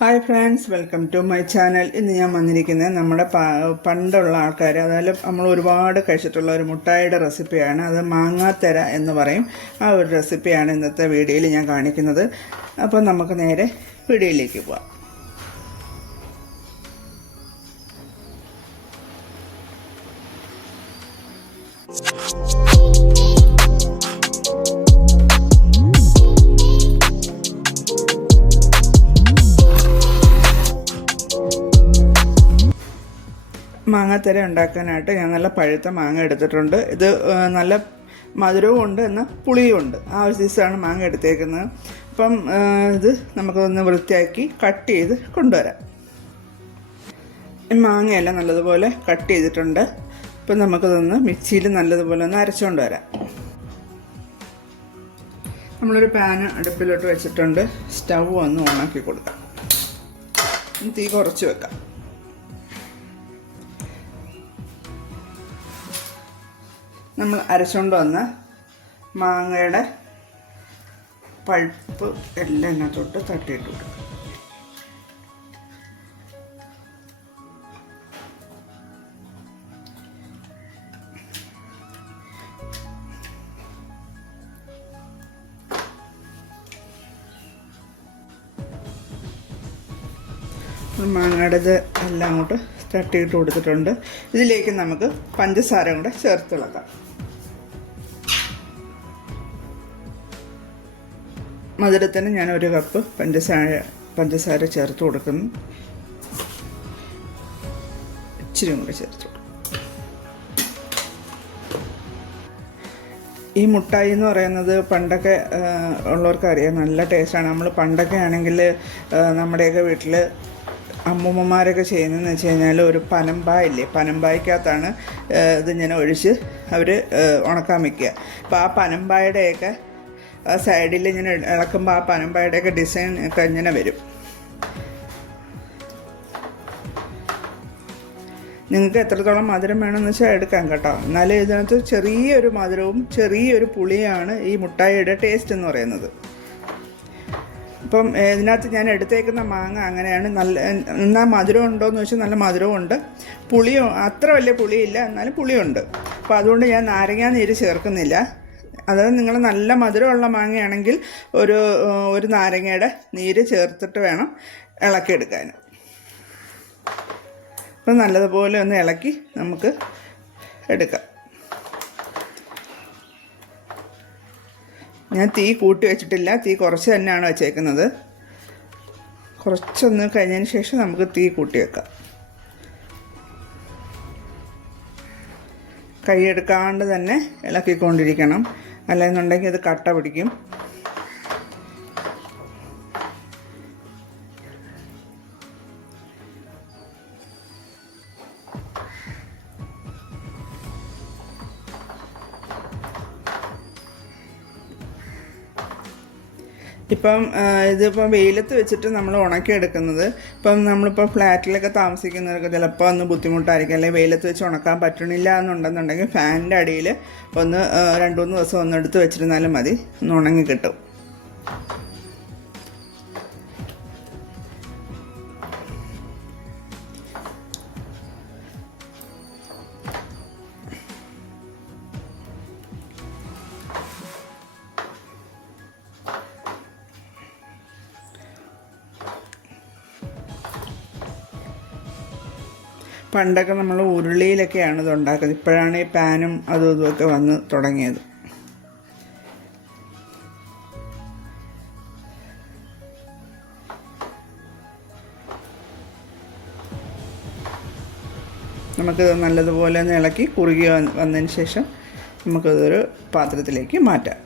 Hi friends welcome to my channel ഇന്ന് ഞാൻ വന്നിരിക്കുന്നത് നമ്മുടെ പണ്ടുള്ള ആൾക്കാർ അതായത് നമ്മൾ ഒരുപാട് കഴിച്ചിട്ടുള്ള ഒരു മുട്ടായിയുടെ റെസിപ്പിയാണ്. അത് മാങ്ങാത്തര എന്ന് പറയും. ആ ഒരു റെസിപ്പിയാണ് ഇന്നത്തെ വീഡിയോയിൽ ഞാൻ കാണിക്കുന്നത്. അപ്പോൾ നമുക്ക് നേരെ വീഡിയോയിലേക്ക് പോവാം. മാങ്ങാത്തര ഉണ്ടാക്കാനായിട്ട് ഞാൻ നല്ല പഴുത്ത മാങ്ങ എടുത്തിട്ടുണ്ട്. ഇത് നല്ല മധുരവും ഉണ്ട് എന്നാൽ പുളിയും ഉണ്ട്. ആ ഒരു സീസണാണ് മാങ്ങ എടുത്തേക്കുന്നത്. അപ്പം ഇത് നമുക്കൊന്ന് വൃത്തിയാക്കി കട്ട് ചെയ്ത് കൊണ്ടുവരാം. മാങ്ങയെല്ലാം നല്ലതുപോലെ കട്ട് ചെയ്തിട്ടുണ്ട്. അപ്പം നമുക്കതൊന്ന് മിക്സിയിൽ നല്ലതുപോലെ ഒന്ന് അരച്ചുകൊണ്ട് വരാം. നമ്മളൊരു പാൻ അടുപ്പിലോട്ട് വെച്ചിട്ടുണ്ട്. സ്റ്റൗ ഒന്ന് ഓണാക്കി കൊടുക്കാം. തീ കുറച്ച് വെക്കാം. നമ്മൾ അരച്ചുകൊണ്ട് വന്ന മാങ്ങയുടെ പഴുപ്പ് എല്ലാം ഇതിനകത്തോട്ട് തട്ടിയിട്ട് കൊടുക്കും. മാങ്ങയുടെ ഇത് എല്ലാം അങ്ങോട്ട് തട്ടിയിട്ട് കൊടുത്തിട്ടുണ്ട്. ഇതിലേക്ക് നമുക്ക് പഞ്ചസാര കൂടെ ചേർത്തിളക്കാം. മധുരത്തിന് ഞാൻ ഒരു കപ്പ് പഞ്ചസാര പഞ്ചസാര ചേർത്ത് കൊടുക്കുന്നു. ഇച്ചിരി കൂടെ ചേർത്ത് കൊടുക്കും ഈ മുട്ടായി എന്ന് പറയുന്നത് പണ്ടൊക്കെ ഉള്ളവർക്ക് അറിയാം നല്ല ടേസ്റ്റാണ്. നമ്മൾ പണ്ടൊക്കെ ആണെങ്കിൽ നമ്മുടെയൊക്കെ വീട്ടിൽ അമ്മൂമ്മമാരൊക്കെ ചെയ്യുന്നതെന്ന് വെച്ച് കഴിഞ്ഞാൽ ഒരു പനമ്പായില്ലേ പനമ്പായ്ക്കകത്താണ് ഇത് ഇതിങ്ങനെ ഒഴിച്ച് അവർ ഉണക്കാൻ വയ്ക്കുക അപ്പോൾ ആ പനമ്പായുടെയൊക്കെ സൈഡിൽ ഇങ്ങനെ ഇളക്കുമ്പോൾ ആ പനമ്പയുടെയൊക്കെ ഡിസൈൻ ഒക്കെ ഇങ്ങനെ വരും. നിങ്ങൾക്ക് എത്രത്തോളം മധുരം വേണമെന്ന് വെച്ചാൽ എടുക്കാം കേട്ടോ. എന്നാലും ഇതിനകത്ത് ചെറിയൊരു മധുരവും ചെറിയൊരു പുളിയാണ് ഈ മുട്ടായിയുടെ ടേസ്റ്റ് എന്ന് പറയുന്നത്. ഇപ്പം ഇതിനകത്ത് ഞാൻ എടുത്തേക്കുന്ന മാങ്ങ അങ്ങനെയാണ്. നല്ല എന്നാൽ മധുരം ഉണ്ടോ എന്ന് വെച്ചാൽ നല്ല മധുരവും ഉണ്ട് പുളിയും അത്ര വലിയ പുളിയില്ല എന്നാലും പുളിയുണ്ട്. അപ്പോൾ അതുകൊണ്ട് ഞാൻ നാരങ്ങാ നീര് ചേർക്കുന്നില്ല. അതായത് നിങ്ങൾ നല്ല മധുരമുള്ള മാങ്ങയാണെങ്കിൽ ഒരു ഒരു നാരങ്ങയുടെ നീര് ചേർത്തിട്ട് വേണം ഇളക്കിയെടുക്കാൻ അപ്പം നല്ലതുപോലെ ഒന്ന് ഇളക്കി നമുക്ക് എടുക്കാം. ഞാൻ തീ കൂട്ടി വെച്ചിട്ടില്ല. തീ കുറച്ച് തന്നെയാണ് വെച്ചേക്കുന്നത്. കുറച്ചൊന്ന് കഴിഞ്ഞതിന് ശേഷം നമുക്ക് തീ കൂട്ടി വെക്കാം. കൈയെടുക്കാണ്ട് തന്നെ ഇളക്കിക്കൊണ്ടിരിക്കണം. അല്ലെന്നുണ്ടെങ്കിൽ അത് കട്ട പിടിക്കും. ഇപ്പം ഇതിപ്പോൾ വെയിലത്ത് വെച്ചിട്ട് നമ്മൾ ഉണക്കി എടുക്കുന്നത്. ഇപ്പം നമ്മളിപ്പോൾ ഫ്ലാറ്റിലൊക്കെ താമസിക്കുന്നവർക്ക് ചിലപ്പോൾ ഒന്ന് ബുദ്ധിമുട്ടായിരിക്കും. അല്ലെങ്കിൽ വെയിലത്ത് വെച്ച് ഉണക്കാൻ പറ്റണില്ല എന്നുണ്ടെന്നുണ്ടെങ്കിൽ ഫാനിന്റെ അടിയിൽ ഒന്ന് രണ്ട് മൂന്ന് ദിവസം ഒന്ന് എടുത്ത് വെച്ചിരുന്നാലും മതി. ഒന്ന് ഉണങ്ങി കിട്ടും. പണ്ടൊക്കെ നമ്മൾ ഉരുളിയിലൊക്കെയാണ് ഇത് ഉണ്ടാക്കുന്നത്. ഇപ്പോഴാണ് ഈ പാനും അതും ഇതുമൊക്കെ വന്ന് തുടങ്ങിയത്. നമുക്കിത് നല്ലതുപോലെ ഒന്ന് ഇളക്കി കുറുകി വന്ന് വന്നതിന് ശേഷം നമുക്കിതൊരു പാത്രത്തിലേക്ക് മാറ്റാം.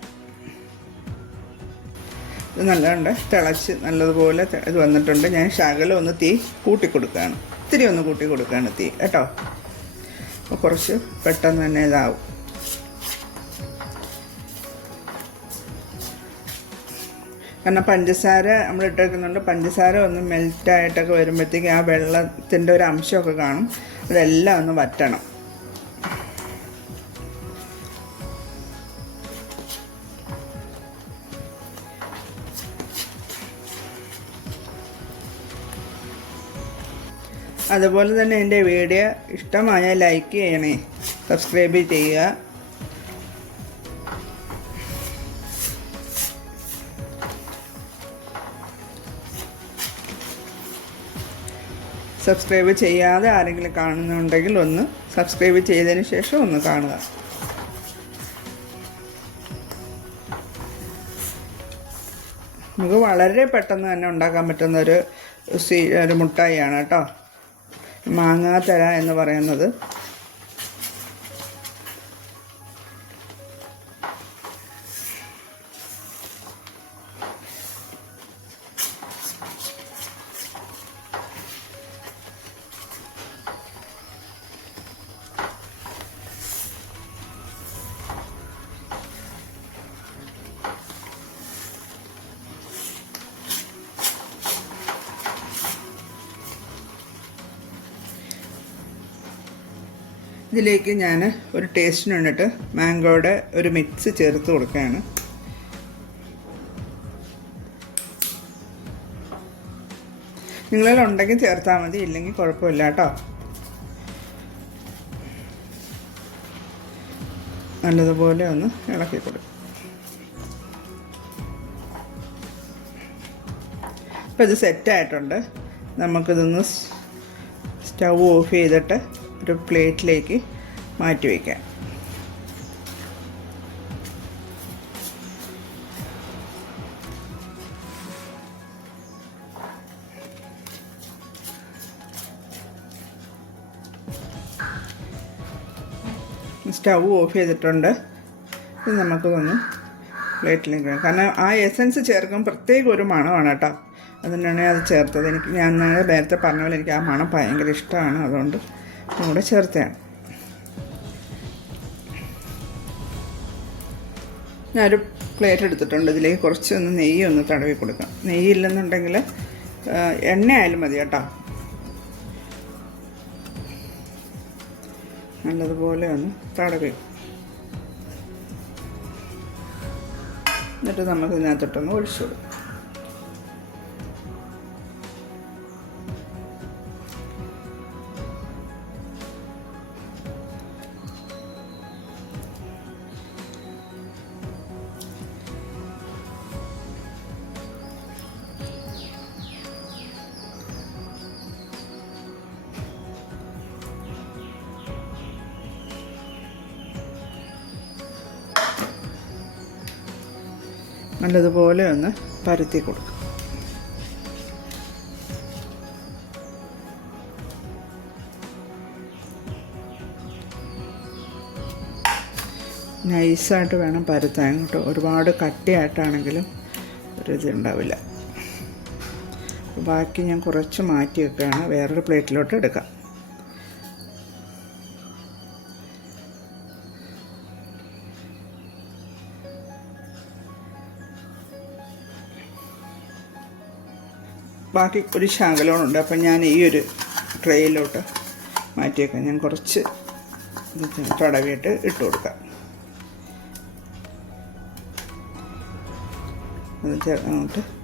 ഇത് നല്ലതുണ്ട്. തിളച്ച് നല്ലതുപോലെ ഇത് വന്നിട്ടുണ്ട്. ഞാൻ ശകലം ഒന്ന് തീ കൂട്ടി കൊടുക്കുകയാണ് ഇത്തിരി ഒന്ന് കൂട്ടി കൊടുക്കുകയാണ് തീ കേട്ടോ? അപ്പോൾ കുറച്ച് പെട്ടെന്ന് തന്നെ ഇതാവും. കാരണം പഞ്ചസാര നമ്മൾ ഇട്ടേക്കുന്നുണ്ട്. പഞ്ചസാര ഒന്ന് മെൽറ്റായിട്ടൊക്കെ വരുമ്പോഴത്തേക്ക് ആ വെള്ളത്തിന്റെ ഒരു അംശമൊക്കെ കാണും. അതെല്ലാം ഒന്ന് വറ്റണം. അതുപോലെ തന്നെ എന്റെ വീഡിയോ ഇഷ്ടമായ ലൈക്ക് ചെയ്യണേ. സബ്സ്ക്രൈബ് ചെയ്യുക. സബ്സ്ക്രൈബ് ചെയ്യാതെ ആരെങ്കിലും കാണുന്നുണ്ടെങ്കിൽ ഒന്ന് സബ്സ്ക്രൈബ് ചെയ്തതിന് ശേഷം ഒന്ന് കാണുക. നമുക്ക് വളരെ പെട്ടെന്ന് തന്നെ ഉണ്ടാക്കാൻ പറ്റുന്ന ഒരു ഒരു മുട്ടായിയാണ് കേട്ടോ. മാങ്ങാത്തര എന്ന് പറയുന്നത്. ഇതിലേക്ക് ഞാൻ ഒരു ടേസ്റ്റിന് വേണ്ടിയിട്ട് മാംഗോയുടെ ഒരു മിക്സ് ചേർത്ത് കൊടുക്കുകയാണ്. നിങ്ങളുണ്ടെങ്കിൽ ചേർത്താൽ മതി ഇല്ലെങ്കിൽ കുഴപ്പമില്ല കേട്ടോ. നല്ലതുപോലെ ഒന്ന് ഇളക്കി കൊടുക്കും അപ്പോൾ ഇത് സെറ്റായിട്ടുണ്ട് നമുക്കിതൊന്ന് സ്റ്റൗ ഓഫ് ചെയ്തിട്ട് ഒരു പ്ലേറ്റിലേക്ക് മാറ്റി വയ്ക്കാം. സ്റ്റൗ ഓഫ് ചെയ്തിട്ടുണ്ട്. ഇത് നമുക്ക് ഒന്ന് പ്ലേറ്റിലേക്ക് കാരണം ആ എസൻസ് ചേർക്കുമ്പോൾ പ്രത്യേക ഒരു മണമാണ് കേട്ടോ. അതുകൊണ്ടാണ് അത് ചേർത്തത്. എനിക്ക് ഞാൻ നേരത്തെ പറഞ്ഞ പോലെ എനിക്ക് ആ മണം ഭയങ്കര ഇഷ്ടമാണ്. അതുകൊണ്ട് കൂടെ ചേർത്താണ് ഞാനൊരു പ്ലേറ്റ് എടുത്തിട്ടുണ്ട്. ഇതിലേക്ക് കുറച്ച് ഒന്ന് നെയ്യ് ഒന്ന് തടവി കൊടുക്കാം. നെയ്യ് ഇല്ലെന്നുണ്ടെങ്കിൽ എണ്ണ ആയാലും മതി കേട്ടോ. നല്ലതുപോലെ ഒന്ന് തടവി. എന്നിട്ട് നമുക്ക് ഇതിനകത്തോട്ടൊന്ന് ഒഴിച്ചു കൊടുക്കാം. നല്ലതുപോലെ ഒന്ന് പരത്തി കൊടുക്കും. നൈസായിട്ട് വേണം പരത്താൻ കേട്ടോ. ഒരുപാട് കട്ടിയായിട്ടാണെങ്കിലും ഒരു ഇത് ഉണ്ടാവില്ല ബാക്കി ഞാൻ കുറച്ച് മാറ്റി വെക്കുകയാണ് വേറൊരു പ്ലേറ്റിലോട്ട് എടുക്കാം. ബാക്കി ഒരു ശകലമുണ്ട്. അപ്പം ഞാൻ ഈ ഒരു ട്രേയിലോട്ട് മാറ്റിയേക്കാം. ഞാൻ കുറച്ച് തടവിയിട്ട് ഇട്ട് കൊടുക്കാം. അത് ചേർന്നോട്ട്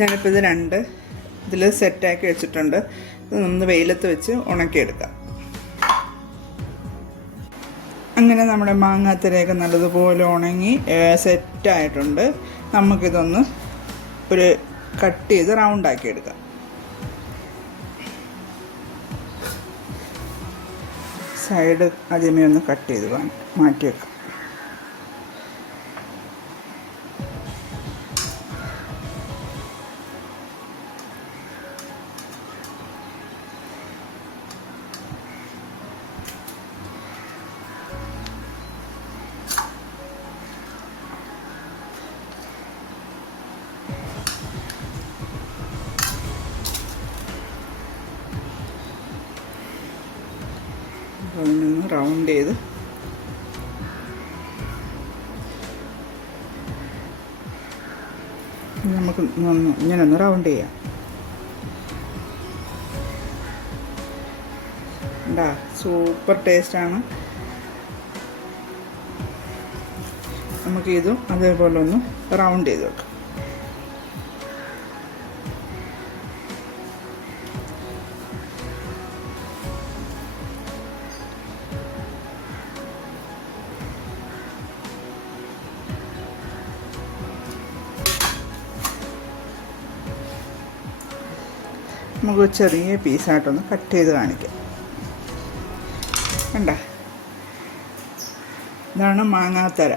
ഞാനിപ്പോൾ ഇത് രണ്ട് ഇതിൽ സെറ്റാക്കി വെച്ചിട്ടുണ്ട്. ഇത് വെയിലത്ത് വെച്ച് ഉണക്കിയെടുക്കാം. അങ്ങനെ നമ്മുടെ മാങ്ങാത്തിരയൊക്കെ നല്ലതുപോലെ ഉണങ്ങി സെറ്റായിട്ടുണ്ട് നമുക്കിതൊന്ന് ഒരു കട്ട് ചെയ്ത് റൗണ്ടാക്കി എടുക്കാം. സൈഡ് ആദ്യമേ ഒന്ന് കട്ട് ചെയ്ത് മാറ്റി വെക്കാം അപ്പോൾ അതിനൊന്ന് റൗണ്ട് ചെയ്ത് നമുക്ക് ഇങ്ങനെ ഒന്ന് റൗണ്ട് ചെയ്യാം. ഉണ്ടാ സൂപ്പർ ടേസ്റ്റാണ് നമുക്ക് ഇതും അതേപോലെ ഒന്ന് റൗണ്ട് ചെയ്ത് വെക്കാം. നമുക്ക് ചെറിയ പീസായിട്ടൊന്ന് കട്ട് ചെയ്ത് കാണിക്കാം. കണ്ട? ഇതാണ് മാങ്ങാത്തര.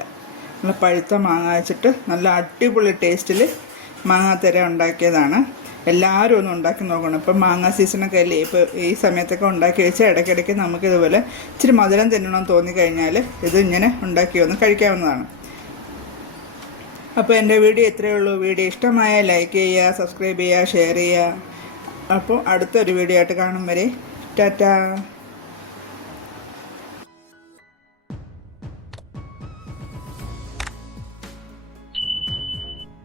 നമ്മൾ പഴുത്ത മാങ്ങ വെച്ചിട്ട് നല്ല അടിപൊളി ടേസ്റ്റിൽ മാങ്ങാത്തര ഉണ്ടാക്കിയതാണ്. എല്ലാവരും ഒന്ന് ഉണ്ടാക്കി നോക്കണം. ഇപ്പം മാങ്ങ സീസണൊക്കെ അല്ലേ? ഇപ്പോൾ ഈ സമയത്തൊക്കെ ഉണ്ടാക്കി വെച്ചാൽ ഇടയ്ക്കിടയ്ക്ക് നമുക്ക് ഇതുപോലെ ഇച്ചിരി മധുരം തിന്നണമെന്ന് തോന്നിക്കഴിഞ്ഞാൽ ഇത് ഇങ്ങനെ ഉണ്ടാക്കി ഒന്ന് കഴിക്കാവുന്നതാണ്. അപ്പോൾ എന്റെ വീഡിയോ ഇത്രയേ ഉള്ളൂ. വീഡിയോ ഇഷ്ടമായ ലൈക്ക് ചെയ്യുക സബ്സ്ക്രൈബ് ചെയ്യുക ഷെയർ ചെയ്യുക. അപ്പോൾ അടുത്തൊരു വീഡിയോ ആയിട്ട് കാണും വരെ. ടാറ്റാ.